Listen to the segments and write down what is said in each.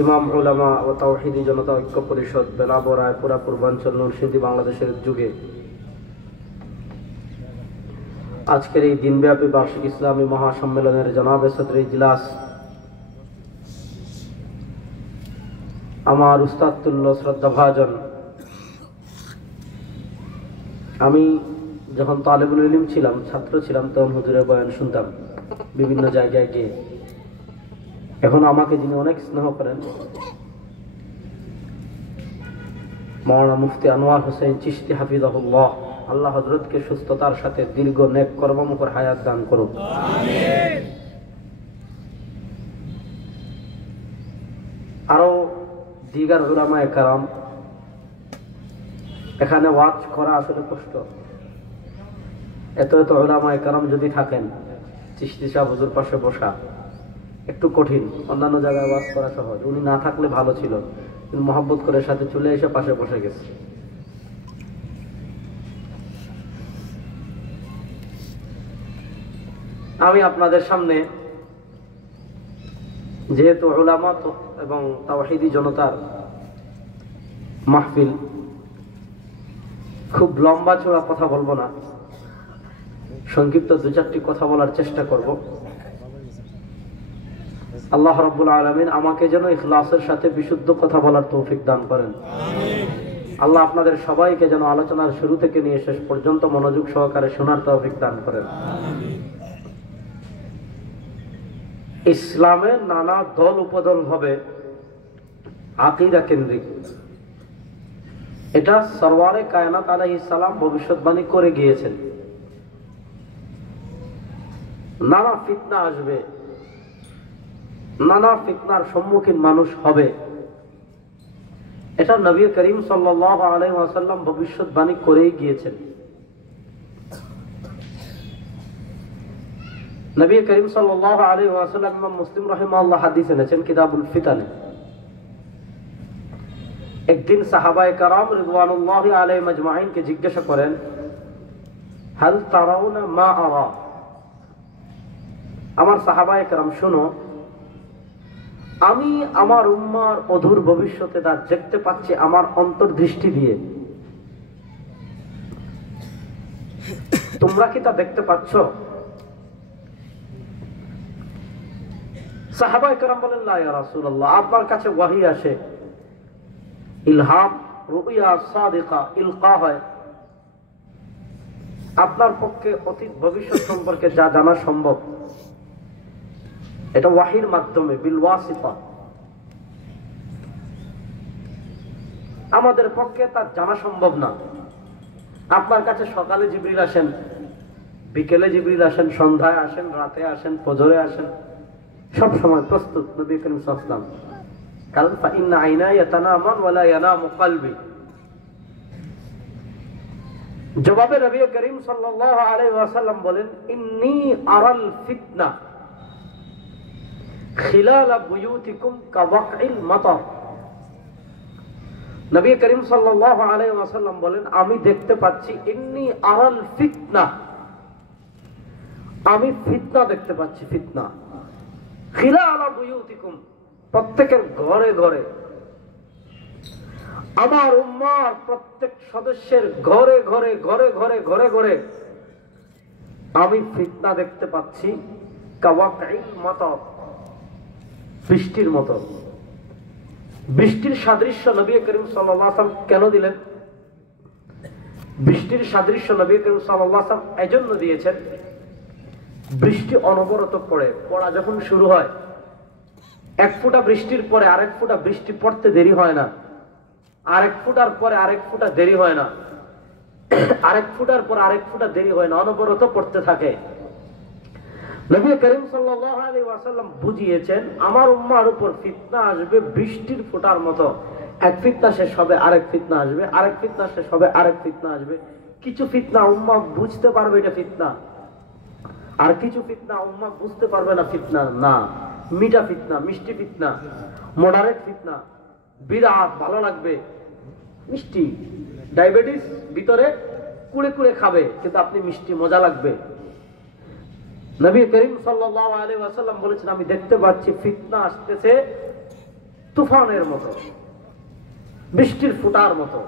ইমাম উলামা ও তাওহীদি জনতা ঐক্য পরিষদ বেলাব রায়পুরা পূর্বাঞ্চল নরসিংদী বাংলাদেশের উদ্যোগে আজকের এই দিনব্যাপী বার্ষিক ইসলামী মহাসম্মেলনের জনাবে সদর ইজলাস আমার উস্তাদ তুল্য শ্রদ্ধাভাজন, আমি যখন তালেবুল ইলম ছিলাম, ছাত্র ছিলাম, তখন হুজুরের বয়ান শুনতাম বিভিন্ন জায়গায় গিয়ে। এখন আমাকে যিনি অনেক স্নেহ করেন, মাওলানা মুফতি আনোয়ার হোসেন চিশতি হাফিজাহুল্লাহ, আল্লাহ হযরতকে সুস্থতার সাথে দীর্ঘ নেক কর্মমুখর হায়াত দান করুন। আমিন। আরো দিগার উলামায়ে কেরাম, এখানে ওয়াজ করা আসলে কষ্ট। এত এত উলামায়ে কেরাম যদি থাকেন, চিশতি সাহেব হুজুর পাশে বসা একটু কঠিন। অন্যান্য জায়গায় ওয়াজ করা সহজ। উনি না থাকলে ভালো ছিল, কিন্তু মহব্বত করে সাথে চলে এসে পাশে বসে গেছে। আমি আপনাদের সামনে, যেহেতু উলামা এবং তাওহীদি জনতার মাহফিল, খুব লম্বা চড়া কথা বলবো না, সংক্ষিপ্ত দু চারটি কথা বলার চেষ্টা করব। আল্লাহ রাব্বুল আলামিন আমাকে যেন ইখলাসের সাথে বিশুদ্ধ কথা বলার তৌফিক দান করেন। আল্লাহ আপনাদের সবাইকে যেন আলোচনার শুরু থেকে নিয়ে শেষ পর্যন্ত মনোযোগ সহকারে শোনার তৌফিক দান করেন। ইসলামের নানা দল উপদল হবে আকীদা কেন্দ্রিক, এটা সরওয়ারে কায়নাত আলাইহিস সালাম ভবিষ্যৎবাণী করে গিয়েছেন। নানা ফিতনা আসবে, নানা ফিতনার সম্মুখীন মানুষ হবে, এটা নবী করিম সাল্লাল্লাহু আলাইহি ওয়াসাল্লাম ভবিষ্যৎবাণী করেই গিয়েছেন। নবী করিম সাল্লাল্লাহু আলাইহি ওয়াসাল্লাম ইমাম মুসলিম রাহিমাহুল্লাহ হাদিস এনেছেন কিতাবুল ফিতানে। একদিন সাহাবায়ে কেরাম রিদওয়ানুল্লাহি আলাইহিম আজমাইন কে জিজ্ঞাসা করেন, হাল তারাউনা মা আরা, আমার সাহাবায়ে কেরাম শুনো, আমি আমার উম্মার অদূর ভবিষ্যতে তা দেখতে পাচ্ছি আমার অন্তর্দৃষ্টি দিয়ে, তোমরা কি তা দেখতে পাচ্ছ? সাহাবায়ে কেরাম বলেন, লা ইয়া রাসূলুল্লাহ, আপনার কাছে ওয়াহী আসে, ইলহাম, রুইয়া সাদিকা, ইলকা হয়, আপনার পক্ষে অতীত ভবিষ্যৎ সম্পর্কে যা জানা সম্ভব এটা ওয়াহির মাধ্যমে, বিল ওয়াসিফা। আমাদের পক্ষে তা জানা সম্ভব না। আপনার কাছে সকালে জিবরিল আসেন, বিকেলে জিবরিল আসেন, সন্ধ্যায় আসেন, রাতে আসেন, ফজরে আসেন, সব সময় প্রস্তুত নবী করিম সাল্লাল্লাহু আলাইহি ওয়াসাল্লাম। কারণ ফাইন্না আইনায়া ইয়াতানামান ওয়া লা ইয়ানামু কলবি। জবাবে নবী করিম সাল্লাল্লাহু আলাইহি ওয়াসাল্লাম বলেন, ইন্নী আরাল ফিতনা খিলালা বুয়ুতিকুম কাওয়াকিল মাতার। নবী করিম সাল্লাল্লাহু আলাইহি ওয়াসাল্লাম বলেন, আমি দেখতে পাচ্ছি, ইন্নী আরাল ফিতনা, আমি ফিতনা দেখতে পাচ্ছি, ফিতনা খিলালা বুয়ুতিকুম, প্রত্যেকের ঘরে ঘরে, আমার উম্মার প্রত্যেক সদস্যের ঘরে ঘরে ঘরে ঘরে ঘরে ঘরে আমি ফিতনা দেখতে পাচ্ছি, কাওয়াকিল মাতার, বৃষ্টির মতো। বৃষ্টির সাদৃশ্য নবী করিম সাল্লাল্লাহু আলাইহি ওয়াসাল্লাম কেন দিলেন? বৃষ্টির সাদৃশ্য নবী করিম সাল্লাল্লাহু আলাইহি ওয়াসাল্লাম এজন্য দিয়েছেন, বৃষ্টি অনবরত পড়ে, পড়া যখন শুরু হয়, এক ফোঁটা বৃষ্টির পরে আরেক ফোঁটা বৃষ্টি পড়তে দেরি হয় না, আরেক ফোঁটার পরে আরেক ফোঁটা দেরি হয় না, আরেক ফোঁটার পর আরেক ফোঁটা দেরি হয় না, অনবরত পড়তে থাকে। নবী করিম সাল্লাল্লাহু আলাইহি ওয়াসাল্লাম বুঝিয়েছেন, আমার উম্মার উপর ফিতনা আসবে বৃষ্টির ফোঁটার মতো। এক ফিতনা শেষ হবে, আরেক ফিতনা আসবে, আরেক ফিতনা শেষ হবে, আরেক ফিতনা আসবে। কিছু ফিতনা উম্মাহ বুঝতে পারবে এটা ফিতনা, আর কিছু ফিতনা উম্মাহ বুঝতে পারবে না ফিতনা না। মিঠা ফিতনা, মিষ্টি ফিতনা, মডারেট ফিতনা, বিরাট ভালো লাগবে, মিষ্টি, ডায়াবেটিস ভিতরে কুড়ে কুড়ে খাবে, কিন্তু আপনি মিষ্টি মজা লাগবে। নবী করিম সাল্লাল্লাহু আলাইহি ওয়াসাল্লাম বলেছেন, আমি দেখতে পাচ্ছি ফিতনা আসতেছে তুফানের মতো, বৃষ্টির ফুটার মতো,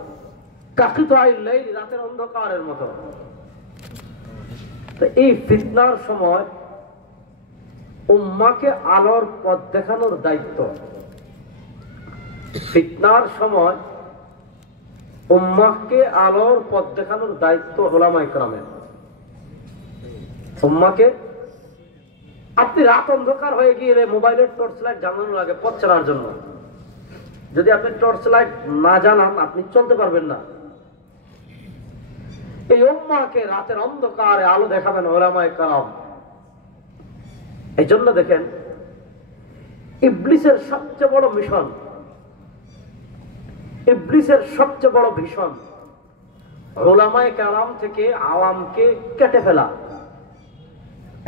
কাকিতাইল লাইল, রাতের অন্ধকারের মতো। তো এই ফিতনার সময় উম্মাহকে আলোর পথ দেখানোর দায়িত্ব, ফিতনার সময় উম্মাহকে আলোর পথ দেখানোর দায়িত্ব উলামায়ে কেরামের। উম্মাহকে, আপনি রাত অন্ধকার হয়ে গিয়ে মোবাইলের টর্চ লাইট জ্বালানো লাগে পথ চলার জন্য। যদি আপনি টর্চ লাইট না জ্বালান আপনি চলতে পারবেন না। এই উম্মাহকে রাতের অন্ধকারে আলো দেখাবেন উলামায়ে কেরাম। এই জন্য দেখেন, ইবলিসের সবচেয়ে বড় মিশন, ইবলিসের সবচেয়ে বড় ভীষণ উলামায়ে কেরাম থেকে আওয়ামকে কেটে ফেলা।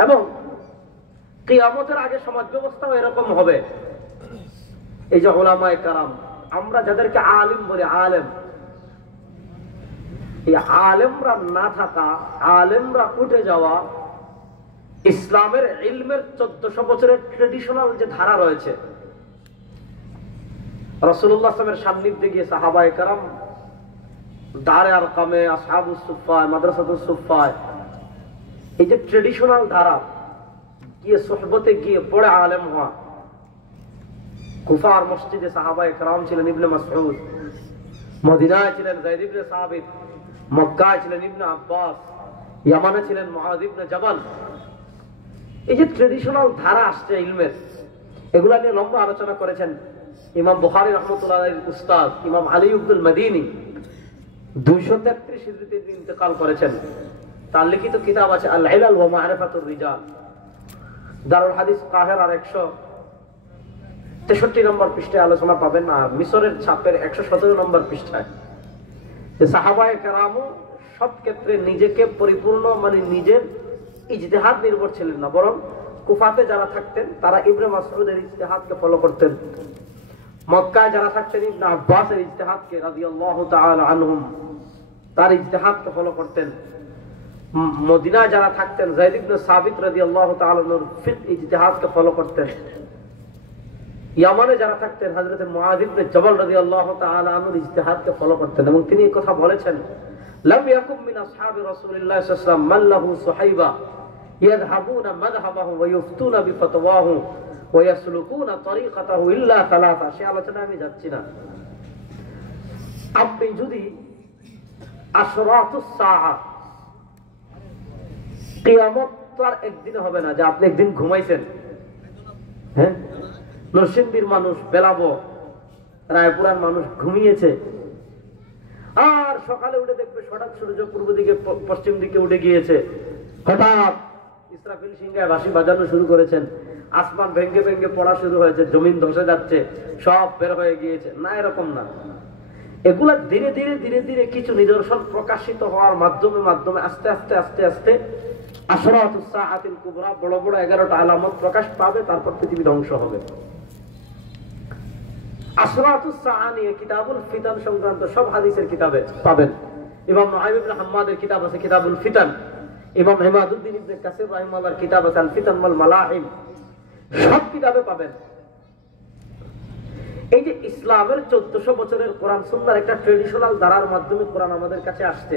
এবং কিয়ামতের আগে সমাজ ব্যবস্থাও এরকম হবে। এই যে উলামায়ে কেরাম, আমরা যাদেরকে আলিম বলি, আলেম, এই আলেমরা না থাকা, আলেমরা উঠে যাওয়া, ইসলামের ইলমের 1400 বছরের ট্রেডিশনাল যে ধারা রয়েছে, রাসূলুল্লাহ সাল্লাল্লাহু আলাইহি ওয়াসাল্লামের সান্নিধ্যে গিয়ে সাহাবায়ে কেরাম দারে আরকামে, আসহাবুস সুফফা, মাদ্রাসাতুস সুফফা, এই যে ট্রেডিশনাল ধারা, গিয়ে সোহবতে গিয়ে পড়ে আলেম হওয়া। কুফার মসজিদে সাহাবায়ে কেরাম ছিলেন ইবনে মাসউদ, মদিনায় ছিলেন যায়েদ ইবনে সাবিত, মক্কায় ছিলেন ইবনে আব্বাস, ইয়ামানে ছিলেন মুআয ইবনে জাবাল। এই যে ট্রেডিশনাল ধারা আসছে ইলমের, এগুলা নিয়ে লম্বা আলোচনা করেছেন ইমাম বুখারী রাহমাতুল্লাহ আলাইহির উস্তাদ ইমাম আলী ইবনুল মাদিনী। 233 হিজরিতে ইন্তেকাল করেছেন। তার লিখিত কিতাব আছে আল ইলাল ওয়া মা'রিফাতুর রিজাল, দারুল হাদিস কাহিরার 163 নম্বর পৃষ্ঠায় আলোচনা পাবেন। আর মিশরের ছাপের 117 নম্বর পৃষ্ঠায় যে সাহাবায়ে কেরাম সব ক্ষেত্রে নিজেকে পরিপূর্ণ, মানে নিজের ইজতিহাদ নির্ভর ছিলেন না, বরং কুফাতে যারা থাকতেন তারা ইবনে মাসউদের ইজতিহাদকে ফলো করতেন, মক্কায় যারা থাকতেন ইবনে আব্বাসের ইজতিহাদকে রাদিয়াল্লাহু তাআলা আনহুম তার ইজতিহাদকে ফলো করতেন, মদিনায় যারা থাকতেন যায়েদ ইবনে সাবিত রাদিয়াল্লাহু তাআলা আনহুর ফিকহ ইজতিহাদকে ফলো করতেন, ইয়ামানে যারা থাকতেন হযরত মুআয ইবনে জাবাল রাদিয়াল্লাহু তাআলা আনহুর ইজতিহাদকে ফলো করতেন। এবং তিনি এই কথা বলেছেন, লাম ইয়াকুম মিন আসহাবি রাসূলিল্লাহ সাল্লাল্লাহু আলাইহি ওয়াসাল্লাম মান লাহু সুহাইবা ইয়াযহাবুনা মাযহাবাহু ওয়া ইফতুনা বিফতওয়াহু ওয়া ইয়াসলুকুনা তরিকাতাহু ইল্লা সালাসা। সে আলোচনা আমি যাচ্ছি না। আপনি যদি আশরাতুস সাআ, কিয়ামত তো আর একদিনে হবে না যে আপনি একদিন ঘুমাইছেন। হ্যাঁ, নরসিংদীর মানুষ বেলাবো, রায়পুরার মানুষ ঘুমিয়েছে, আর সকালে উঠে দেখবে হঠাৎ সূর্য পূর্ব দিকে পশ্চিম দিকে উঠে গিয়েছে, হঠাৎ ইসরাফিল সিংহায় বাঁশি বাজানো শুরু করেছেন, আসমান ভেঙ্গে ভেঙ্গে পড়া শুরু হয়েছে, জমিন ধসে যাচ্ছে, সব বের হয়ে গিয়েছে। না, এরকম না। এগুলা ধীরে ধীরে ধীরে ধীরে কিছু নিদর্শন প্রকাশিত হওয়ার মাধ্যমে মাধ্যমে আস্তে আস্তে আস্তে আস্তে আশরাতুস সাআতিল কুবরা, বড় বড় 11টা আলামত প্রকাশ পাবে, তারপর পৃথিবী ধ্বংস হবে। আশরাতুস সাআ নিয়ে কিতাবুল ফিতান সংক্রান্ত সব হাদিসের কিতাবে পাবেন। ইমাম নুআইম ইবনে হাম্মাদের কিতাব আছে কিতাবুল ফিতান, ইমাম ইমাদুদ্দিন ইবনে কাসির রাহিমাহুল্লাহর কিতাব আছে আল ফিতান ওয়াল মালাহিম, সব কিতাবে পাবেন। এই যে ইসলামের 1400 বছরের কোরআন সুন্নাহর একটা ট্রেডিশনাল ধারার মাধ্যমে কোরআন আমাদের কাছে আসছে।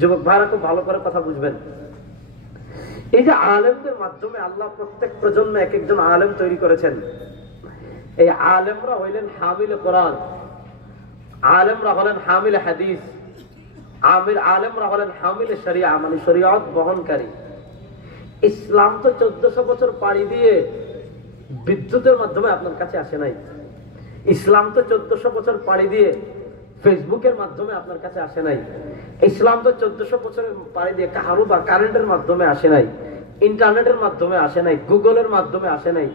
যুবক ভাইরা খুব ভালো করে কথা বুঝবেন। এই যে আলেমদের মাধ্যমে আল্লাহ প্রত্যেক প্রজন্মে এক একজন আলেম তৈরি করেছেন। এই আলেমরা হইলেন হামিল কোরআন, আলেমরা হলেন হামিল হাদিস, আলেমরা হলেন হামিল শরিয়া, মানে শরিয়ত বহনকারী। ইসলাম তো 1400 বছর পাড়ি দিয়ে বিদ্যুতের মাধ্যমে আপনার কাছে আসে নাই। ইসলাম তো 1400 বছর পাড়ি দিয়ে ফেসবুকের মাধ্যমে আপনার কাছে আসে নাই। ইসলাম তো 1400 বছরের পাড়ি দিয়ে কাহারু বা কারেন্টের মাধ্যমে আসে নাই, ইন্টারনেটের মাধ্যমে আসে নাই, গুগলের মাধ্যমে আসে নাই,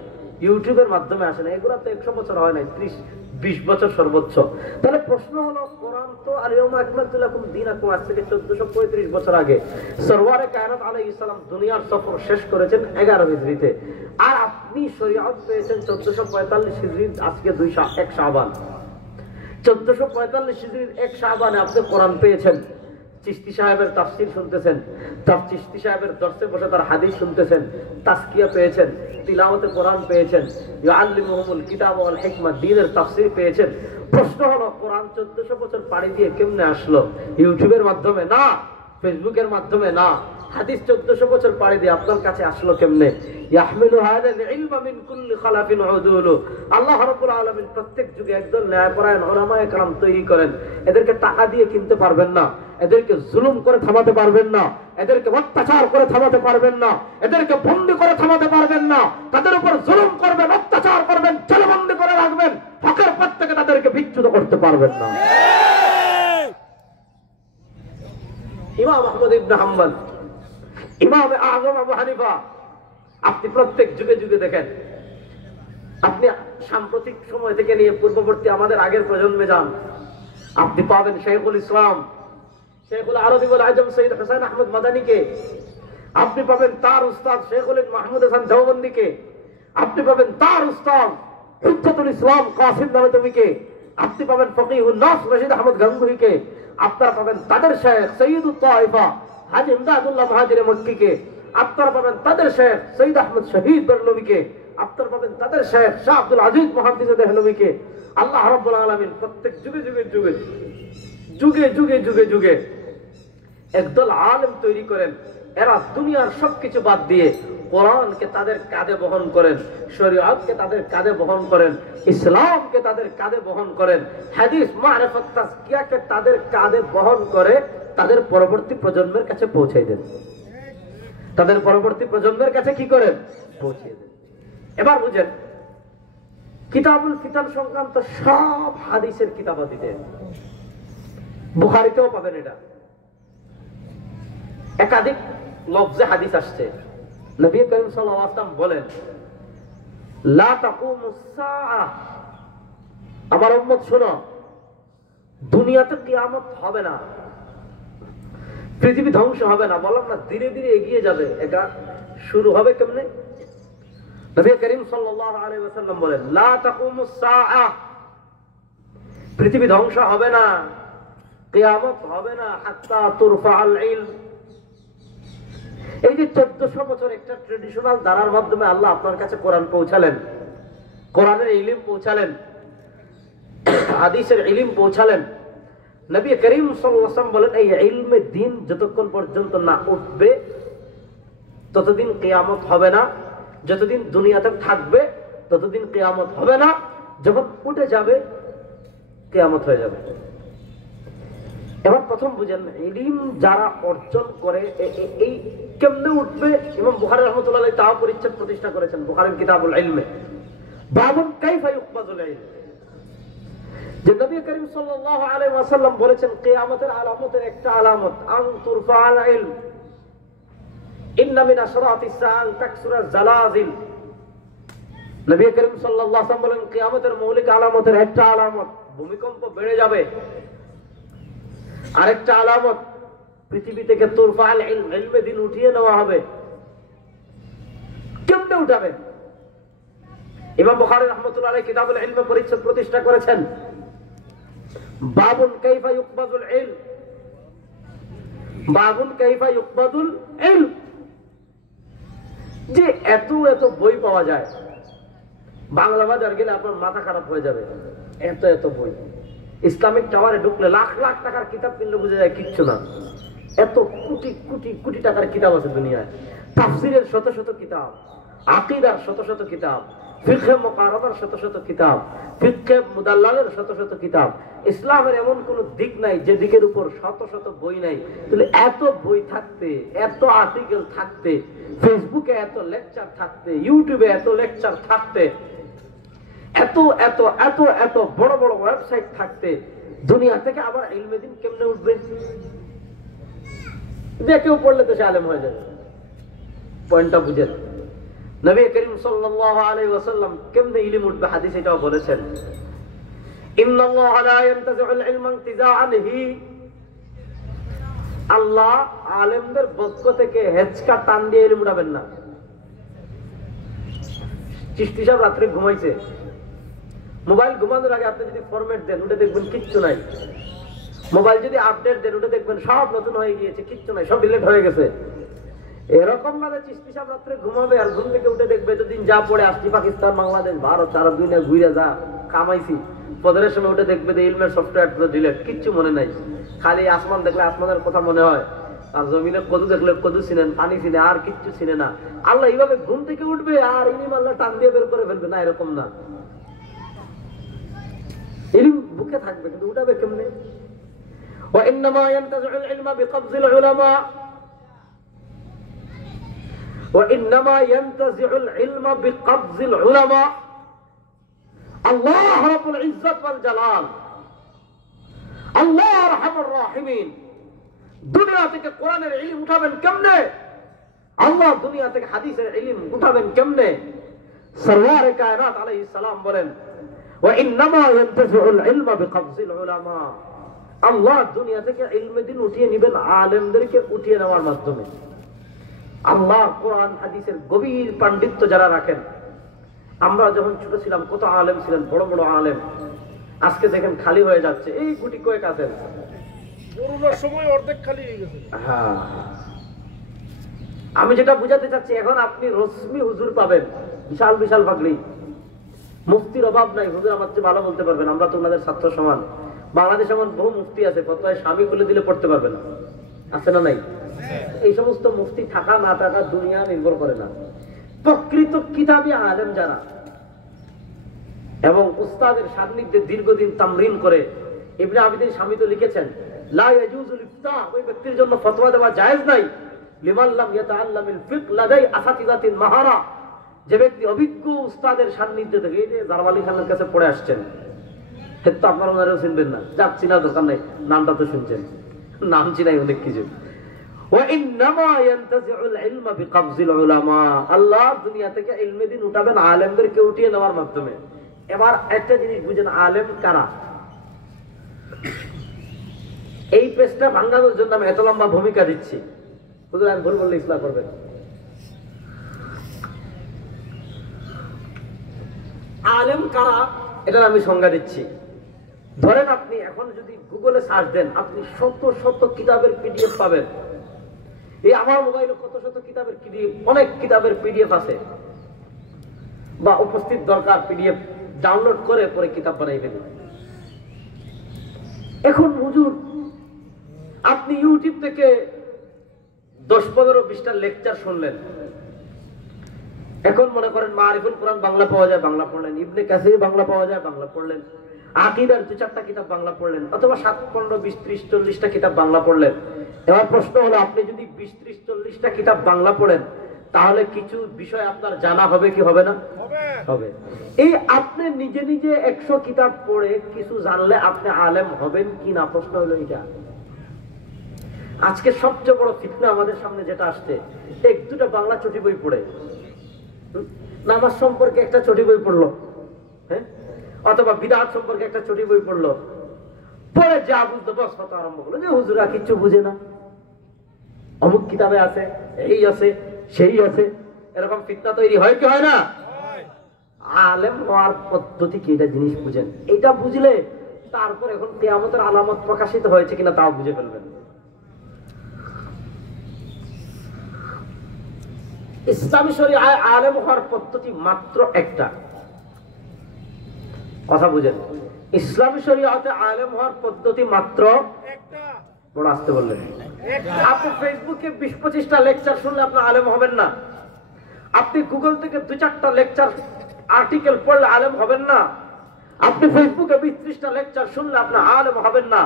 ইউটিউবের মাধ্যমে আসে নাই। এগুলো তো 100 বছর হয় নাই, 30-20 বছর সর্বোচ্চ। তাহলে প্রশ্ন হলো, কোরআন তো আল-ইয়াউমা আকমালতু লাকুম দীনাকুম আজ থেকে 1435 বছর আগে সরওয়ারে কায়নাত আলাইহিস সালাম দুনিয়ার সফর শেষ করেছেন 11 হিজরিতে, আর আপনি শরীয়ত পেয়েছেন 1445 হিজরি, আজকে 1 শাবান। 1445 হিজরির 1 শাবানে আপনি কোরআন পেয়েছেন। চিশতি সাহেবের তাফসীর শুনতেছেন, চিশতি সাহেবের দর্শে বসে তার হাদিস শুনতেছেন, তাজকিয়া পেয়েছেন, তিলাওয়াতে কোরআন পেয়েছেন, ইউআল্লিমুহুমুল কিতাব ওয়াল হিকমা, দ্বীনের তাফসীর পেয়েছেন। প্রশ্ন হলো কোরআন 1400 বছর পাড়ি দিয়ে কেমনে আসলো? ইউটিউবের মাধ্যমে না, ফেসবুকের মাধ্যমে না, হাদিস 1400 বছর পাড়ি দিয়ে আপনার কাছে আসলো কেমনে? ইয়াহমিলু হাযাল ইলমা মিন কুল্লি খালাফিন উদুলু। আল্লাহ রাব্বুল আলামিন প্রত্যেক যুগে একদল ন্যায়পরায়ণ উলামায়ে কেরাম তৈরি করেন। এদেরকে টাকা দিয়ে কিনতে পারবেন না, এদেরকে জুলুম করে থামাতে পারবেন না, এদেরকে অত্যাচার করে থামাতে পারবেন না, এদেরকে বন্দী করে থামাতে পারবেন না। তাদের উপর জুলুম করবেন, অত্যাচার করবেন, জেলবন্দী করে রাখবেন, হকের পথ থেকে তাদেরকে বিচ্যুত করতে পারবেন না। ইমাম আহমদ ইবনে হাম্বল, ইমাম আযম আবু হানিফা, আপনি প্রত্যেক যুগে যুগে দেখেন, আপনি সাম্প্রতিক সময় থেকে নিয়ে পূর্ববর্তী আমাদের আগের প্রজন্মে যান, আপনি পাবেন শাইখুল ইসলাম, শাইখুল আরবি ওয়াল আজম সৈয়দ হাসান আহমদ মাদানীকে, আপনি পাবেন তার উস্তাদ শাইখুল মাহমুদ হাসান দেওবন্দীকে, আপনি পাবেন তার উস্তাদ হুজ্জাতুল ইসলাম কাসিম নানতবিকে, আপনি পাবেন ফকিহুন নাস রশিদ আহমদ গাঙ্গুহিকে, আপনারা পাবেন তাদের শেখ সৈয়দুত তায়েফা হাজী ইমদাদুল্লাহ মুহাজির মক্কিকে, আপনারা পাবেন তাদের শেখ সৈয়দ আহমদ শহীদ বেরলভীকে, আপনারা পাবেন তাদের শেখ শাহ আব্দুল আজিজ মুহাদ্দিস দেহলভীকে। আল্লাহ রাব্বুল আলামিন প্রত্যেক যুগে যুগে যুগে যুগে যুগে যুগে যুগে একদল আলেম তৈরি করেন। এরা দুনিয়ার সবকিছু বাদ দিয়ে কোরআনকে তাদের কাঁধে বহন করেন, শরীয়তকে তাদের কাঁধে বহন করেন, ইসলামকে তাদের কাঁধে বহন করেন, হাদিস মারিফাত তাজকিয়াকে তাদের কাঁধে বহন করে তাদের পরবর্তী প্রজন্মের কাছে পৌঁছে দেন। তাদের পরবর্তী প্রজন্মের কাছে কি করেন? পৌঁছে দেন। এবার বুঝেন, কিতাবুল ফিতান সংক্রান্ত সব হাদিসের কিতাবাদিতে বুখারীতেও পাবেন। এটা একাধিক লফজে হাদিস আসছে। নবী করিম সাল্লাল্লাহু আলাইহি ওয়াসাল্লাম বলেন, লা তাকুমুস সাআহ, আমার উম্মত শোনো, দুনিয়াতে কিয়ামত হবে না, পৃথিবী ধ্বংস হবে না। বললাম না ধীরে ধীরে এগিয়ে যাবে। এটা শুরু হবে কেমনে? নবী করিম সাল্লাল্লাহু আলাইহি ওয়াসাল্লাম বলেন, লা তাকুমুস সাআহ, পৃথিবী ধ্বংস হবে না, কিয়ামত হবে না, হাত্তা তুরফাআল ইলম। এই যে 1400 বছর একটা ট্রেডিশনাল ধারার মাধ্যমে আল্লাহ আপনার কাছে কোরআন পৌঁছালেন, কোরআনের ইলম পৌঁছালেন, হাদিসের ইলম পৌঁছালেন। নবী করিম সাল্লাল্লাহু আলাইহি ওয়াসাল্লাম বলেন, এই ইলমে দ্বীন যতক্ষণ পর্যন্ত না উঠবে ততদিন কিয়ামত হবে না, যতদিন দুনিয়াতে থাকবে ততদিন কিয়ামত হবে না, যখন উঠে যাবে কিয়ামত হয়ে যাবে। এবার প্রথম বুঝেন, ইলম যারা অর্জন করে এই কেমনে উঠবে? ইমাম বুখারী রাহমাতুল্লাহ আলাইহি তা পরিচ্ছেদ প্রতিষ্ঠা করেছেন বুখারীর কিতাবুল ইলমে, বাবুন কাইফা ইউকবাজুল ইলম। যে নবী করিম সাল্লাল্লাহু আলাইহি ওয়াসাল্লাম বলেছেন, কিয়ামতের আলামতের একটা আলামত আন তুরফাআল ইলম, ইন্না মিন আশরাতিস সাআ তাকসুরাজ জালাজিল। নবী করিম সাল্লাল্লাহু আলাইহি ওয়াসাল্লাম বলেন, কিয়ামতের মৌলিক আলামতের একটা আলামত ভূমিকম্প বেড়ে যাবে, আরেকটা আলামত পৃথিবী থেকে তুরফাআল ইলম, ইলমে দ্বীন উঠিয়ে নেওয়া হবে। কেমনে উঠাবে? ইমাম বুখারী রাহমাতুল্লাহ আলাইহি কিতাবুল ইলমে পরিচ্ছেদ প্রতিষ্ঠা করেছেন, বাবুন কাইফা ইউকবাজুল ইলম, বাবুন কাইফা ইউকবাজুল ইলম। যে এত এত বই পাওয়া যায়, বাংলা বাজার গেলে আপনার মাথা খারাপ হয়ে যাবে, এত এত বই। ইসলামিক টাওয়ারে ঢুকলে লাখ লাখ টাকার কিতাব কিনলে বোঝা যায় কিচ্ছু না, এত কোটি কোটি কোটি টাকার কিতাব আছে দুনিয়ায়। তাফসীরের শত শত কিতাব, আকীদার শত শত কিতাব, ফিকহে মুকাররার শত শত কিতাব, ফিকহে মুদাল্লালের শত শত কিতাব। ইসলামের এমন কোন দিক নাই যে দিকের উপর শত শত বই নাই। তাহলে এত বই থাকতে, এত আর্টিকেল থাকতে, ফেসবুকে এত লেকচার থাকতে, ইউটিউবে এত লেকচার থাকতে, এত এত এত এত বড় বড় ওয়েবসাইট থাকতে, দুনিয়া থেকে আবার ইলমে দ্বীন কেমনে উঠবে? যে কেউ পড়লে তো সে আলেম হয়ে যাবে। পয়েন্টটা বুঝেন। নবী করিম সাল্লাল্লাহু আলাইহি ওয়াসাল্লাম কেমনে ইলম উঠবে হাদিসে এটাও বলেছেন, ইন্নাল্লাহা লা ইয়ানতাজিউল ইলমা ইনতিজাআনহি। আল্লাহ আলেমদের বক্ষ থেকে হেঁচকা টান দিয়ে ইলম উঠাবেন না। চিশতি সাহেব রাত্রে ঘুমাইছে, মোবাইল ঘুমানোর আগে আপনি যদি ফরম্যাট দেন ওটা দেখবেন কিচ্ছু নাই। মোবাইল যদি আপডেট দেন ওটা দেখবেন সব নতুন হয়ে গিয়েছে, কিচ্ছু নাই, সব ডিলিট হয়ে গেছে। এরকম ভাবে চিশতি সাহেব রাত্রে ঘুমাবে আর ঘুম থেকে উঠে দেখবে এতদিন যা পড়ে আসছি পাকিস্তান, বাংলাদেশ, ভারত, সারা দুনিয়া ঘুরে যা কামাইছি, ফজরের সময় উঠে দেখবে যে ইলমের সফটওয়্যার পুরো ডিলিট, কিচ্ছু মনে নাই। খালি আসমান দেখলে আসমানের কথা মনে হয়, আর জমিনে কদু দেখলে কদু চিনেন, পানি চিনে, আর কিচ্ছু চিনে না। আল্লাহ এইভাবে ঘুম থেকে উঠবে আর ইলিম আল্লাহ টান দিয়ে বের করে ফেলবে না, এরকম না। ইলিম বুকে থাকবে কিন্তু উঠাবে কেমনে? وإنما ينتزع العلم بقبض العلماء وإنما ينتزع العلم بقبض العلماء الله رب العزة والجلال الله أرحم الراحمين দুনিয়া থেকে কোরআনের ইলম উঠাবেন কেমনে? আল্লাহ দুনিয়া থেকে হাদিসের ইলম উঠাবেন কেমনে? সরওয়ারে কায়নাত আলাইহিস সালাম বলেন وإنما ينتزع العلم بقبض العلماء আল্লাহ দুনিয়া থেকে ইলমে দিন উঠিয়ে নেবেন আলেমদেরকে উঠিয়ে নেওয়ার মাধ্যমে। আল্লাহ কোরআন হাদিসের গভীর পাণ্ডিত্য যারা রাখেন, আমরা যখন ছোট ছিলাম কত আলেম ছিলেন, বড় বড় আলেম, আজকে দেখেন খালি হয়ে যাচ্ছে, এই গুটি কয়েক আছেন। করোনার সময় অর্ধেক খালি হয়ে গেছে। হ্যাঁ, আমি যেটা বুঝাতে চাচ্ছি, এখন আপনি রশ্মি হুজুর পাবেন, বিশাল বিশাল পাগড়ি, মুফতির অভাব নাই, হুজুর আমার চেয়ে ভালো বলতে পারবেন, আমরা তো ওনাদের ছাত্র সমান। বাংলাদেশ এমন বহু মুফতি আছে, ফতোয়ায় স্বামী খুলে দিলে পড়তে পারবে না, আছে না নাই? এই সমস্ত মুফতি থাকা না থাকা দুনিয়া নির্ভর করে না, প্রকৃত কিতাবী আলেম যারা এবং উস্তাদের সান্নিধ্যে দীর্ঘদিন তামরিন করে। ইবনে আবিদিন স্বামী তো লিখেছেন লা ইয়াজুজুল ইফতা, ওই ব্যক্তির জন্য ফতোয়া দেওয়া জায়েজ নাই, লিমান লাম ইয়াতাআল্লামিল ফিকহ লাদাই আসাতিযাতিন মাহারা, যে ব্যক্তি অভিজ্ঞ উস্তাদের সান্নিধ্যে থেকে, এই যে জারওয়ালি খানের কাছে পড়ে আসছেন, তো আপনারা ওনারেও চিনবেন না, যাক চিনা দরকার নাই, নামটা তো শুনছেন, নাম চিনাই অনেক কিছু। وإنما ينتزع العلم بقبض العلماء, আল্লাহ দুনিয়া থেকে ইলমে দিন উঠাবেন আলেমদেরকে উঠিয়ে নেওয়ার মাধ্যমে। এবার একটা জিনিস বুঝেন, আলেম কারা? এই পেজটা ভাঙানোর জন্য আমি এত লম্বা ভূমিকা দিচ্ছি, হুজুর আমি ভুল বললে ইসলাম করবেন। আলেম কারা এটা আমি সংজ্ঞা দিচ্ছি। ধরেন আপনি এখন যদি গুগলে সার্চ দেন, আপনি শত শত কিতাবের পিডিএফ পাবেন। এই আমার মোবাইলে কত শত কিতাবের পিডিএফ, অনেক কিতাবের পিডিএফ আছে, বা উপস্থিত দরকার পিডিএফ ডাউনলোড করে পরে কিতাব বানাইবেন। এখন হুজুর আপনি ইউটিউব থেকে 10-15-20টা লেকচার শুনলেন, এখন মনে করেন মারিফুল কোরআন বাংলা পাওয়া যায়, বাংলা পড়লেন, ইবনে কাসির বাংলা পাওয়া যায়, বাংলা পড়লেন, আকীদার 2-4টা কিতাব বাংলা পড়লেন, অথবা 7-15-20-30-40টা কিতাব বাংলা পড়লেন। এবার প্রশ্ন হলো, আপনি যদি 20-30-40টা কিতাব বাংলা পড়েন, তাহলে কিছু বিষয় আপনার জানা হবে কি হবে না? হবে। এই আপনি নিজে নিজে 100 কিতাব পড়ে কিছু জানলে আপনি আলেম হবেন কি না, প্রশ্ন হলো এটা। আজকে সবচেয়ে বড় ফিতনা আমাদের সামনে যেটা আসছে, 1-2টা বাংলা চটি বই পড়ে, নামাজ সম্পর্কে একটা চটি বই পড়লো, হ্যাঁ, অথবা বিদআত সম্পর্কে একটা চটি বই পড়লো, পরে যা বুঝতে বস কথা আরম্ভ করলো যে হুজুরা কিচ্ছু বুঝে না, অমুক কিতাবে আছে, এই আছে, সেই আছে, এরকম ফিতনা তৈরি হয় কি হয় না? আলেম হওয়ার পদ্ধতি কি, এটা জিনিস বুঝেন। এটা বুঝলে তারপর এখন কিয়ামতের আলামত প্রকাশিত হয়েছে কিনা তাও বুঝে ফেলবেন। ইসলামী শরীআয় আলেম হওয়ার পদ্ধতি মাত্র একটা, কথা বুঝেন, ইসলামী শরীয়তে আলেম হওয়ার পদ্ধতি মাত্র একটা। বড় আসতে বললেন। আপনি ফেসবুকে 20-25টা লেকচার শুনলে আপনি আলেম হবেন না, আপনি গুগল থেকে 2-4টা লেকচার আর্টিকেল পড়লে আলেম হবেন না, আপনি ফেসবুকে 20-30টা লেকচার শুনলে আপনি আলেম হবেন না।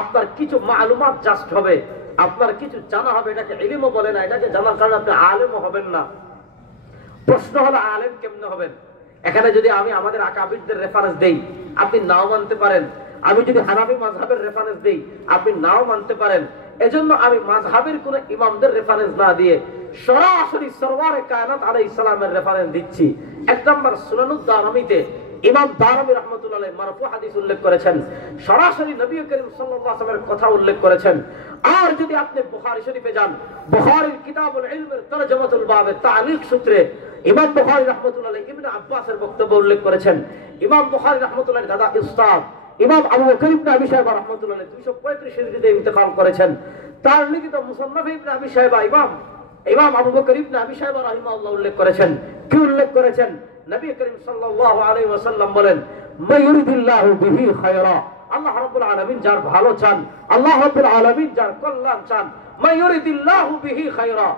আপনার কিছু মালুমাত জাস্ট হবে, আপনার কিছু জানা হবে, এটাকে ইলমও বলে না, এটাকে জানার কারণে আপনি আলেমও হবেন না। প্রশ্ন হলো আলেম কেমনে হবেন? এখানে যদি আমি আমাদের আকাবিরদের রেফারেন্স দেই, আপনি নাও মানতে পারেন, আমি যদি হানাফি মাযহাবের রেফারেন্স দেই, আপনি নাও মানতে পারেন। এজন্য আমি মাযহাবের কোন ইমামদের রেফারেন্স না দিয়ে সরাসরি সরওয়ারে কায়নাত আলাইহিস সালামের রেফারেন্স দিচ্ছি। 1 নম্বর সুনানুদ দারমিতে ইমাম দারমি রাহমাতুল্লাহ আলাইহি মারফু হাদিস উল্লেখ করেছেন, সরাসরি নবী করিম সাল্লাল্লাহু আলাইহি ওয়াসাল্লামের কথা উল্লেখ করেছেন। আর যদি আপনি বুখারী শরীফে যান, বুখারীর কিতাবুল ইলমের তরজমাতুল বাবে তালিক সূত্রে ইমাম বুখারী রাহমাতুল্লাহ আলাইহি ইবনে আব্বাসের বক্তব্য উল্লেখ করেছেন। ইমাম বুখারী রাহমাতুল্লাহ দাদা উস্তাদ ইমাম আবু বকর ইবনে আবি শাইবা রাহমাতুল্লাহ আলাইহি 235 হিজরিতে ইন্তেকাল করেছেন। তার লিখিত মুসান্নাফ ইবনে আবি শাইবা ইমাম আবু বকর ইবনে আবি শাইবা রাহিমাহুল্লাহ উল্লেখ করেছেন। কি উল্লেখ করেছেন? নবী করিম সাল্লাল্লাহু আলাইহি ওয়াসাল্লাম বলেন, মাইয়ুরিদিল্লাহু বিহি খায়রা, আল্লাহ রাব্বুল আলামিন যার ভালো চান, আল্লাহ রাব্বুল আলামিন যার কল্যাণ চান, মাইয়ুরিদিল্লাহু বিহি খায়রা,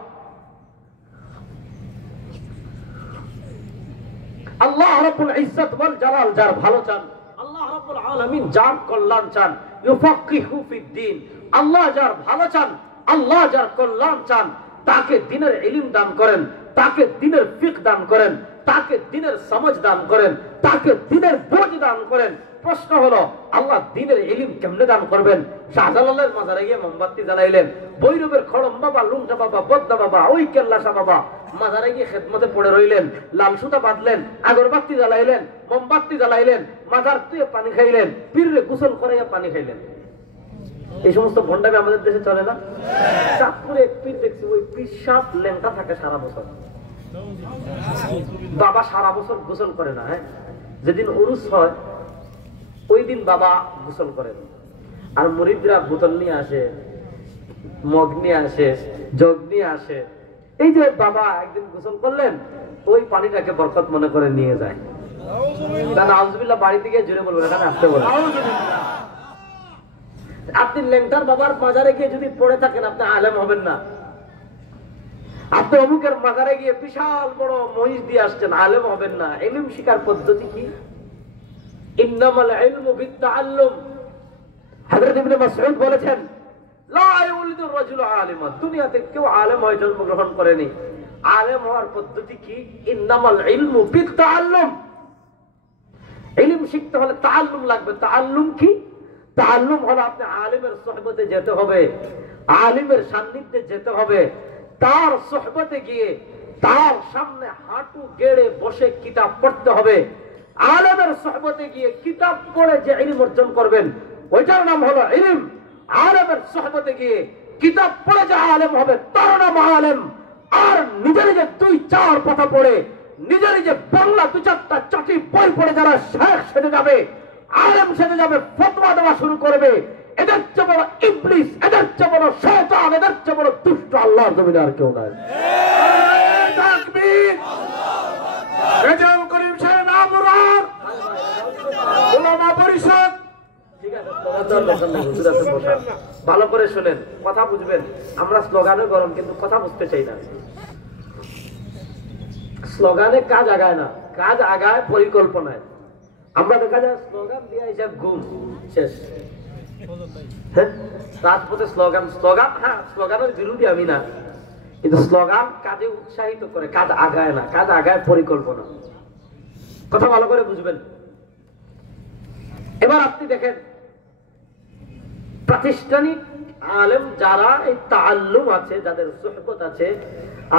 আল্লাহ রাব্বুল ইজ্জত ওয়াল জালাল যার ভালো চান, আল্লাহ রাব্বুল আলামিন যার কল্যাণ চান, ইউফাক্কিহু ফিদ্দীন, আল্লাহ যার ভালো চান, আল্লাহ যার কল্যাণ চান, তাকে দ্বীনের ইলম দান করেন, তাকে দ্বীনের ফিকহ দান করেন, তাকে দ্বীনের সমঝ দান করেন, তাকে দ্বীনের বোঝ দান করেন। প্রশ্ন হলো, আল্লাহ দ্বীনের ইলম কেমনে দান করবেন? শাহজালালের মাজারে গিয়ে মোমবাতি জ্বালাইলেন, বৈরবের খড়ম বাবা, লুংটা বাবা, বদনা বাবা, ওই কেল্লাসা বাবা মাজারে গিয়ে খেদমতে পড়ে রইলেন, লাল সুতা বাঁধলেন, আগরবাতি জ্বালাইলেন, মোমবাতি জ্বালাইলেন, মাজার তুই পানি খাইলেন, পীরে গোসল করে পানি খাইলেন। এই সমস্ত ভণ্ডামি আমাদের দেশে চলে না? চাঁদপুরে এক পীর দেখছি, ওই পীর সাপ লেংটা থাকে সারা বছর, বাবা সারা বছর গোসল করে না। হ্যাঁ, যেদিন উরুস হয় ওই দিন বাবা গোসল করেন, আর মুরিদরা বোতল নিয়ে আসে, মগ নিয়ে আসে, জগ নিয়ে আসে। এই যে বাবা একদিন গোসল করলেন, ওই পানিটাকে বরকত মনে করে নিয়ে যায়। নাউজুবিল্লাহ বাড়ি থেকে জুড়ে বলবেন, এখানে আসতে বলেন। আপনি লেংটার বাবার মাজারে গিয়ে যদি পড়ে থাকেন, আপনি আলেম হবেন না। আপনি অমুকের মাজারে গিয়ে বিশাল বড় মহিষ দিয়ে আসছেন, আলেম হবেন না। ইলম শিকার পদ্ধতি কি? ইন্নামাল ইলমু বিত্তাআল্লুম। হযরত ইবনে মাসউদ বলেছেন, লা ইউলিদু রাজুলু আলিমান, দুনিয়াতে কেউ আলেম হয়ে জন্মগ্রহণ করেনি। আলেম হওয়ার পদ্ধতি কি? ইন্নামাল ইলমু বিত্তাআল্লুম। ইলম শিখতে হলে তাআল্লুম লাগবে। তাআল্লুম কি? তাআল্লুম হলো আপনি আলিমের সোহবতে যেতে হবে, আলিমের সান্নিধ্যে যেতে হবে, তার সোহবতে গিয়ে তার সামনে হাঁটু গেড়ে বসে কিতাব পড়তে হবে। আলেমের সোহবতে গিয়ে কিতাব পড়ে যে ইলম অর্জন করবেন, ওইটার নাম হলো ইলম। আলেমের সোহবতে গিয়ে কিতাব পড়ে যে আলেম হবে, তার নাম আলেম। আর নিজের যে 2-4 কথা পড়ে, নিজের যে বাংলা 2-4টা চাটি বই পড়ে যারা শেখ সেজে যাবে, আলেম সেজে যাবে, ফতোয়া দেওয়া শুরু করবে, এদের চেয়ে বড় ইবলিস, এদের চেয়ে বড় শয়তান, এদের চেয়ে বড় দুষ্ট আল্লাহর জমিনে আর কেউ নাই। তাকবীর! রেজাউল করিম সাহেব নামুরার উলামা পরিষদ। ঠিক আছে, ভালো করে শুনেন, কথা বুঝবেন। আমরা স্লোগানে গরম, কিন্তু কথা বুঝতে চাই না। স্লোগানে কাজ আগায় না, কাজ আগায় পরিকল্পনায়। আমরা দেখা যায় স্লোগান দিয়ে এসে ঘুম শেষ। হ্যাঁ, রাজপথে স্লোগান, হ্যাঁ, স্লোগানের বিরোধী আমি না, কিন্তু স্লোগান কাজে উৎসাহিত করে, কাজ আগায় না, কাজ আগায় পরিকল্পনা। কথা ভালো করে বুঝবেন। এবার আপনি দেখেন, প্রাতিষ্ঠানিক আলেম যারা এই তাআল্লুম আছে, যাদের সুহবত আছে,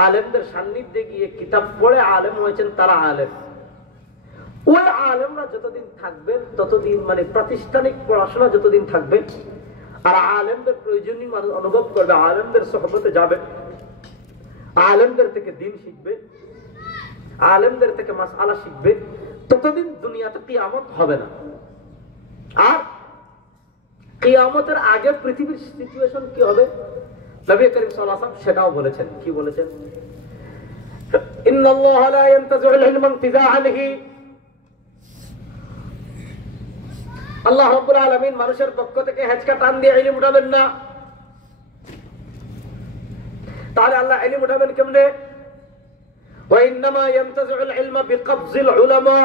আলেমদের সান্নিধ্যে গিয়ে কিতাব পড়ে আলেম হয়েছেন, তারা আলেম। ওই আলেমরা যতদিন থাকবেন ততদিন, মানে প্রাতিষ্ঠানিক পড়াশোনা যতদিন থাকবে, আর আলেমদের প্রয়োজনীয় মানুষ অনুভব করবে, আলেমদের সোহবতে যাবে, আলেমদের থেকে দিন শিখবে, আলেমদের থেকে মাসআলা শিখবে, ততদিন দুনিয়াতে কিয়ামত হবে না। আর কিয়ামতের আগে পৃথিবীর সিচুয়েশন কি হবে, নবী করিম সাল্লাল্লাহু আলাইহি ওয়াসাল্লাম সেটাও বলেছেন। কি বলেছেন? ইন্নাল্লাহা লা ইয়ানতাজিউল ইলমা ইনতিজাআনহি। আল্লাহ রাব্বুল আলামিন মানুষের পক্ষ থেকে হেঁচকা টান দিয়ে ইলম উঠাবেন না। তাহলে আল্লাহ ইলম উঠাবেন কেমনে? ওয়া ইন্নামা ইয়ানতাজিউল ইলমা বিকবজিল উলামা।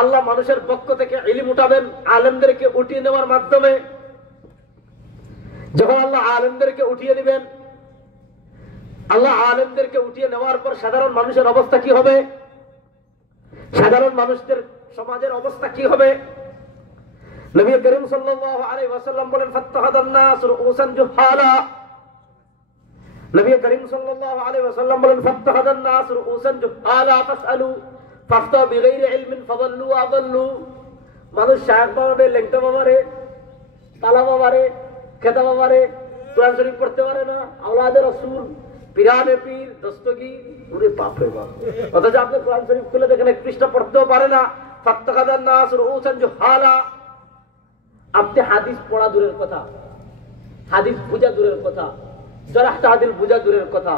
আল্লাহ মানুষের পক্ষ থেকে ইলম উঠাবেন আলেমদেরকে উঠিয়ে নেওয়ার মাধ্যমে। যখন আল্লাহ আলেমদেরকে উঠিয়ে নেবেন, আল্লাহ আলেমদেরকে উঠিয়ে নেওয়ার পর সাধারণ মানুষের অবস্থা কি হবে? সাধারণ মানুষদের সমাজের অবস্থা কি হবে? নবী করিম সাল্লাল্লাহু আলাইহি ওয়াসাল্লাম বলেন, ফাত্তাহাদান নাস রুউসান জুহালা। নবী করিম সাল্লাল্লাহু আলাইহি ওয়াসাল্লাম বলেন, ফাত্তাহাদান নাস রুউসান জুহালা ফাসআলু ফাফতা বিগাইরি ইলমিন ফাদাল্লু আদাল্লু। মানুষ শায়েখ বাবারে, লেংটা বাবারে, তালা বাবারে, খেতা বাবারে কোরআন শরীফ পড়তে পারে না, আওলাদে রাসূল, পিরানে পীর, দস্তগীর, পুরো পাপ হয়ে বাপ। অথচ আপনি কোরআন শরীফ খুলে দেখেন এক পৃষ্ঠা পড়তেও পারে না, ফাত্তাখাযান নাস রুউসান জুহালা। আপনি হাদিস পড়া দূরের কথা, হাদিস বুঝা দূরের কথা, জারহ তা'দিল বুঝা দূরের কথা,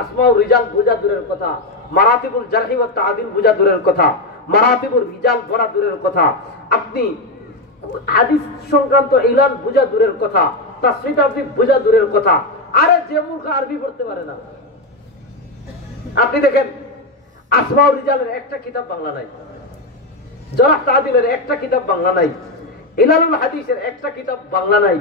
আসমাউ রিজাল বুঝা দূরের কথা, মারাতিবুল জারহি ওয়া তা'দিল বুঝা দূরের কথা, মারাতিবুল রিজাল পড়া দূরের কথা, আপনি হাদিস সংক্রান্ত ইলান বুঝা দূরের কথা, তাফসীর তাফসীর বুঝা দূরের কথা। আরে যে মূর্খ আরবি পড়তে পারে না, আপনি দেখেন আসমাউ রিজালের একটা কিতাব বাংলা নাই, জারহ তা'দিলের একটা কিতাব বাংলা নাই, ইলানুল হাদিসের একটা কিতাব বাংলা নাই,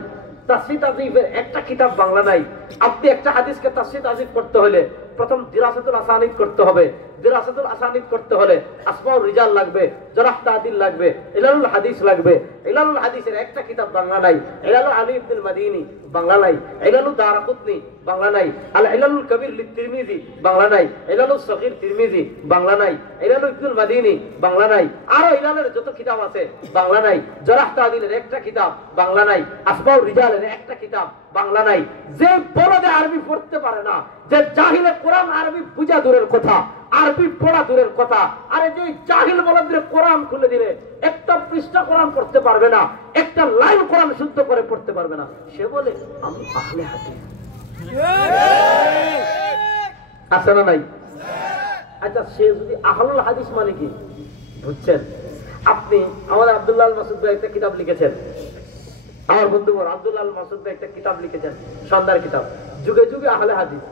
তাফসীর তাযীফের একটা কিতাব বাংলা নাই। আপনি একটা হাদিসকে তাফসীর তাযীফ করতে হলে প্রথম দিরাসাতুল আসানিদ করতে হবে। দিরাসাতুল আসানিদ করতে হলে আসমাউর রিজাল লাগবে, জারহ তা'দিল লাগবে, ইলানুল হাদিস লাগবে। ইলানুল হাদিসের একটা কিতাব বাংলা নাই, ইলানুল আলী ইবনুল মাদিনী বাংলা নাই, ইলানুল দারাকুতনি বাংলা নাই, আল ইলানুল কবির লিতিরমিজি বাংলা নাই, ইলানুল সগীর তিরমিজি বাংলা নাই, ইলানুল ইবনুল মাদিনী বাংলা নাই, আরো ইলানের যত কিতাব আছে বাংলা নাই। জারহ তা'দিলের একটা কিতাব বাংলা নাই, আসমাউর রিজালের একটা কিতাব বাংলা নাই। যে বলদে আরবি পড়তে পারে না, যে জাহিলে কোরআন আরবি বুঝা দূরের কথা, আরবি পড়া দূরের কথা, আরে যে জাহিল বলদের কোরআন খুলে দিলে একটা পৃষ্ঠা কোরআন পড়তে পারবে না, একটা লাইন কোরআন শুদ্ধ করে পড়তে পারবে না, সে বলে আমি আহলে হাদিস। আছে না নাই? আচ্ছা, সে যদি আহলুল হাদিস মানে কি বুঝছেন? আপনি আমাদের আব্দুল্লাহ আল মাসুদ ভাই একটা কিতাব লিখেছেন, আমার বন্ধু আব্দুল্লাহ আল মাসুদ ভাই একটা কিতাব লিখেছেন, সন্ধ্যার কিতাব, যুগে যুগে আহলে হাদিস।